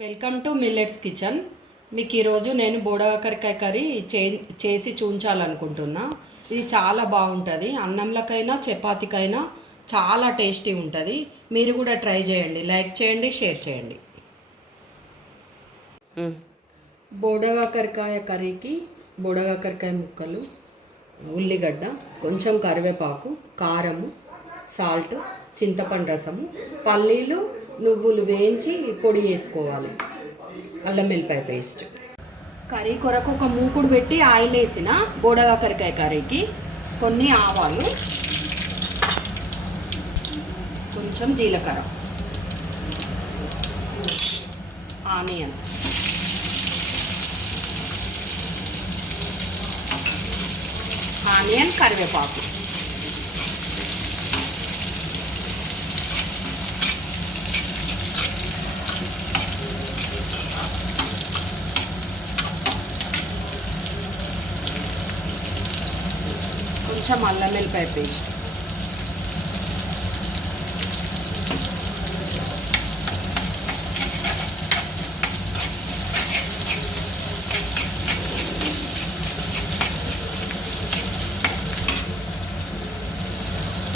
Welcome to millets kitchen. మీకు ఈరోజు నేను బోడకాకరకాయ కర్రీ చేసి చూపించాలనుకుంటున్నా. ఇది చాలా బాగుంటుంది, అన్నంలకైనా చపాతీకైనా చాలా టేస్టీ ఉంటుంది. మీరు కూడా ట్రై చేయండి, లైక్ చేయండి, షేర్ చేయండి. బోడకాకరకాయ కర్రీకి బోడకాకరకాయ ముక్కలు, ఉల్లిగడ్డ, కొంచెం కరివేపాకు, కారము, సాల్ట్, చింతపండు రసము, పల్లీలు, నువ్వులు వేయించి పొడి వేసుకోవాలి, అల్లం వెల్లిపాయ పేస్ట్. కర్రీ కొరకు ఒక మూకుడు పెట్టి ఆయిల్ వేసిన బోడకాకరకాయ కర్రీకి కొన్ని ఆవాలు, కొంచెం జీలకర్ర, ఆనియన్, కరివేపాకు, కొంచెం అల్లం వెల్లిపాయ పేస్ట్,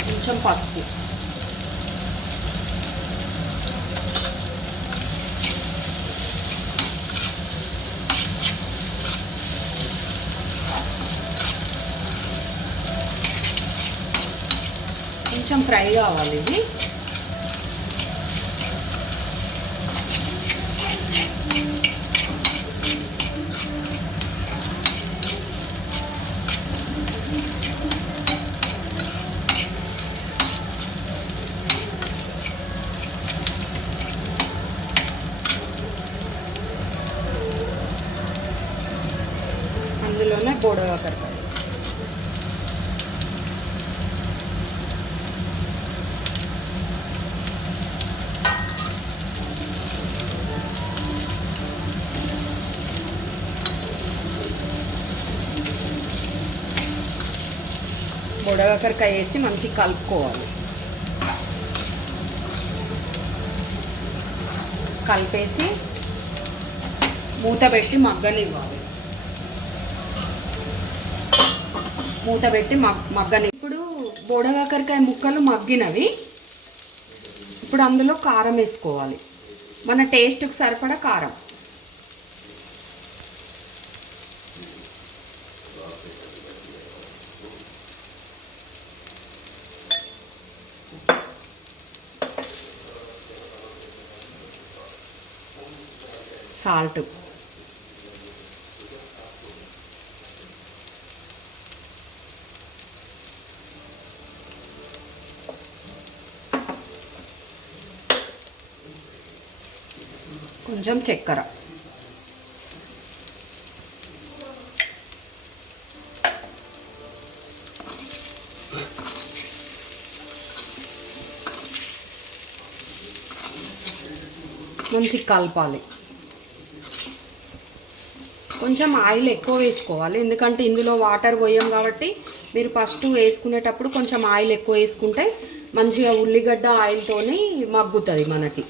కొంచెం పసుపు, కొంచెం ఫ్రై కావాలి ఇది. అందులోనే బోడకాకరకాయ, బోడకాకరకాయ వేసి మంచిగా కలుపుకోవాలి. కలిపేసి మూత పెట్టి మగ్గనివ్వాలి. మూత పెట్టి మగ్గని. ఇప్పుడు బోడకాకరకాయ ముక్కలు మగ్గినవి. ఇప్పుడు అందులో కారం వేసుకోవాలి, మన టేస్ట్కి సరిపడా కారం, సాల్ట్, కొంచెం చక్కెర, మంచి కలపాలి. కొంచెం ఆయిల్ ఎక్కువ వేసుకోవాలి, ఎందుకంటే ఇందులో వాటర్ పోయాం కాబట్టి మీరు ఫస్ట్ వేసుకునేటప్పుడు కొంచెం ఆయిల్ ఎక్కువ వేసుకుంటే మంచిగా ఉల్లిగడ్డ ఆయిల్తోని మగ్గుతుంది. మనకి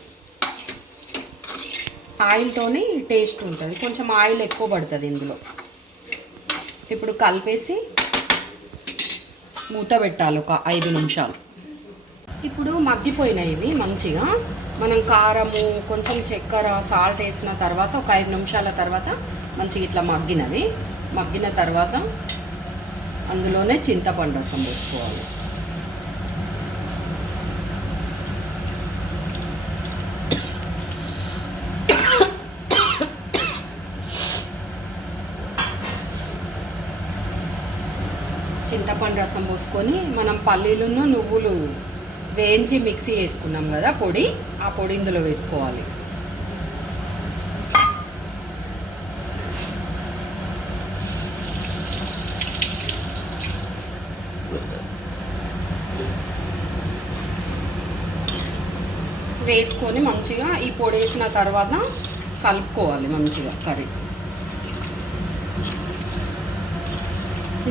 ఆయిల్తోని టేస్ట్ ఉంటుంది, కొంచెం ఆయిల్ ఎక్కువ పడుతుంది ఇందులో. ఇప్పుడు కలిపేసి మూత పెట్టాలి ఒక 5 నిమిషాలు. ఇప్పుడు మగ్గిపోయినాయి ఇవి మంచిగా. మనం కారము, కొంచెం చక్కెర, సాల్ట్ వేసిన తర్వాత ఒక 5 నిమిషాల తర్వాత మంచిగా ఇట్లా మగ్గినవి. మగ్గిన తర్వాత అందులోనే చింతపండు రసం పోసుకోవాలి. చింతపండు రసం పోసుకొని మనం పల్లీలను, నువ్వులు వేయించి మిక్సీ వేసుకున్నాం కదా పొడి, ఆ పొడి ఇందులో వేసుకోవాలి. వేసుకొని మంచిగా ఈ పొడి వేసిన తర్వాత కలుపుకోవాలి మంచిగా కర్రీ.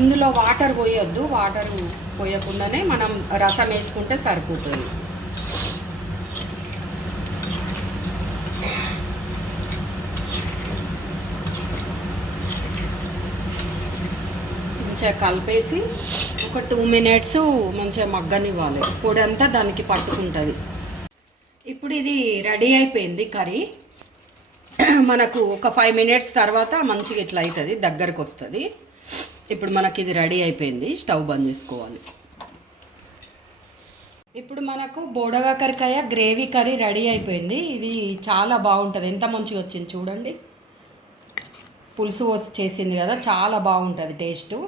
ఇందులో వాటర్ పోయొద్దు, వాటర్ పోయకుండానే మనం రసం వేసుకుంటే సరిపోతుంది. మంచిగా కలిపేసి ఒక 2 మినిట్స్ మంచిగా మగ్గనివ్వాలి. పొడి అంతా దానికి పట్టుకుంటుంది. ఇప్పుడు ఇది రెడీ అయిపోయింది కర్రీ. మనకు ఒక 5 మినిట్స్ తర్వాత మంచిగా ఇట్లా అవుతుంది, దగ్గరకు వస్తుంది. ఇప్పుడు మనకి ఇది రెడీ అయిపోయింది. స్టవ్ బంద్ చేసుకోవాలి. ఇప్పుడు మనకు బోడకాకరకాయ గ్రేవీ కర్రీ రెడీ అయిపోయింది. ఇది చాలా బాగుంటుంది. ఎంత మంచిగా వచ్చింది చూడండి. పులుసు చేసింది కదా, చాలా బాగుంటుంది టేస్టు.